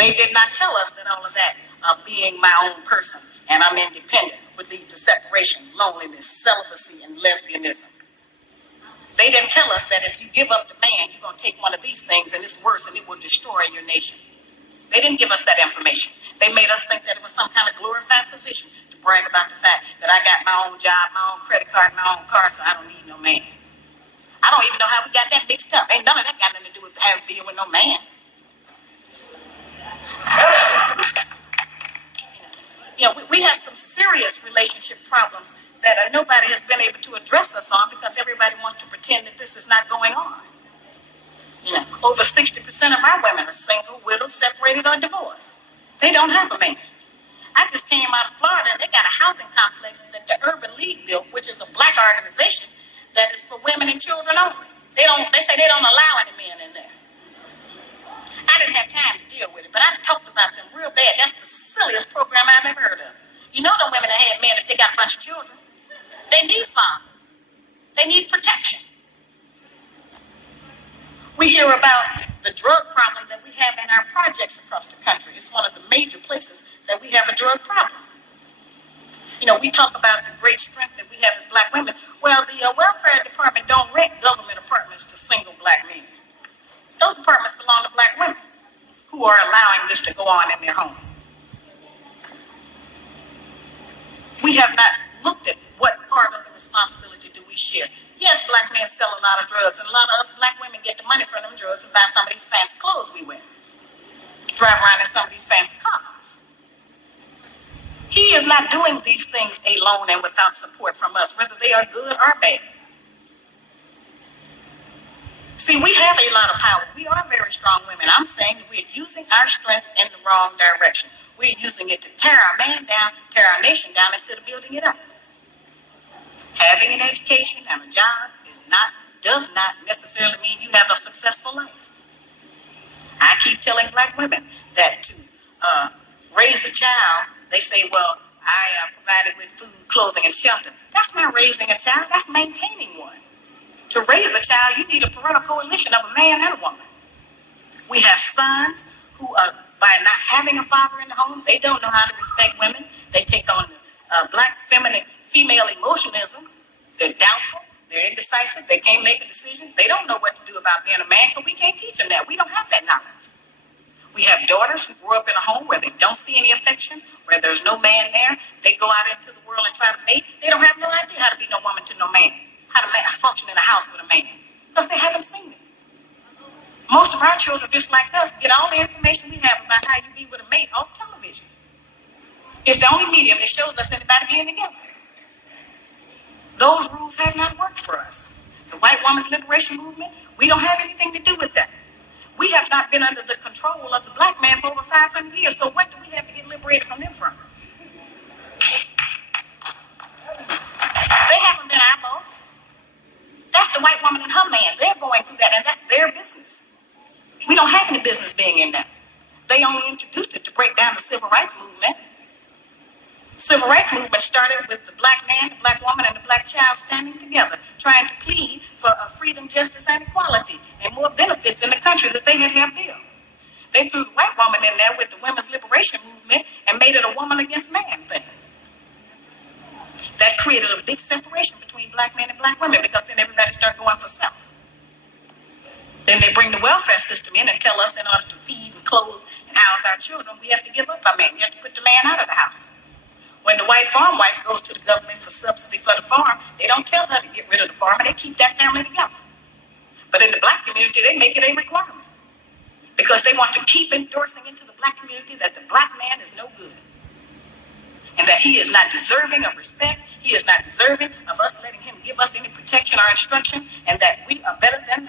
They did not tell us that all of that, being my own person and I'm independent, would lead to separation, loneliness, celibacy, and lesbianism. They didn't tell us that if you give up the man, you're going to take one of these things and it's worse and it will destroy your nation. They didn't give us that information. They made us think that it was some kind of glorified position to brag about the fact that I got my own job, my own credit card, my own car, so I don't need no man. I don't even know how we got that mixed up. Ain't none of that got nothing to do with having being with no man. We have some serious relationship problems that nobody has been able to address us on because everybody wants to pretend that this is not going on. Over 60% of our women are single, widowed, separated, or divorced. They don't have a man. I just came out of Florida and they got a housing complex that the Urban League built, which is a black organization that is for women and children only. They say they don't allow any men in there. I didn't have time to deal with it, but I talked about them real bad. That's the silliest program I've ever heard of. You know the women that had men if they got a bunch of children. They need fathers. They need protection. We hear about the drug problem that we have in our projects across the country. It's one of the major places that we have a drug problem. We talk about the great strength that we have as black women. Well, the welfare department don't rent government apartments to single black men. Those apartments belong to black women who are allowing this to go on in their home. We have not looked at what part of the responsibility do we share. Yes, black men sell a lot of drugs, and a lot of us black women get the money from them drugs and buy some of these fancy clothes we wear. Drive around in some of these fancy cars. He is not doing these things alone and without support from us, whether they are good or bad. See, we have a lot of power. We are very strong women. I'm saying that we're using our strength in the wrong direction. We're using it to tear our man down, tear our nation down instead of building it up. Having an education and a job does not necessarily mean you have a successful life. I keep telling black women that to raise a child, they say, well, I am provided with food, clothing, and shelter. That's not raising a child. That's maintaining one. To raise a child, you need a parental coalition of a man and a woman. We have sons who are, by not having a father in the home, they don't know how to respect women. They take on black female emotionism. They're doubtful. They're indecisive. They can't make a decision. They don't know what to do about being a man, but we can't teach them that. We don't have that knowledge. We have daughters who grow up in a home where they don't see any affection, where there's no man there. They go out into the world and try to mate. They don't have no idea how to be no woman to no man, how to function in a house with a man, because they haven't seen it. Most of our children, just like us, get all the information we have about how you be with a mate off television. It's the only medium that shows us anybody being together. Those rules have not worked for us. The white woman's liberation movement, we don't have anything to do with that. We have not been under the control of the black man for over 500 years, so what do we have to get liberated from them from? They haven't been our boss. That's the white woman and her man. They're going through that, and that's their business. We don't have any business being in that. They only introduced it to break down the civil rights movement. Civil rights movement started with the black man, the black woman, and the black child standing together, trying to plead for freedom, justice, and equality, and more benefits in the country that they had built. They threw the white woman in there with the women's liberation movement and made it a woman against man thing. That created a big separation between black men and black women, because then everybody started going for self. Then they bring the welfare system in and tell us in order to feed and clothe and house our children, we have to give up our man. You have to put the man out of the house. When the white farm wife goes to the government for subsidy for the farm, they don't tell her to get rid of the farm, and they keep that family together. But in the black community, they make it a requirement, because they want to keep endorsing into the black community that the black man is no good, and that he is not deserving of respect. He is not deserving of us letting him give us any protection or instruction, and that we are better than them.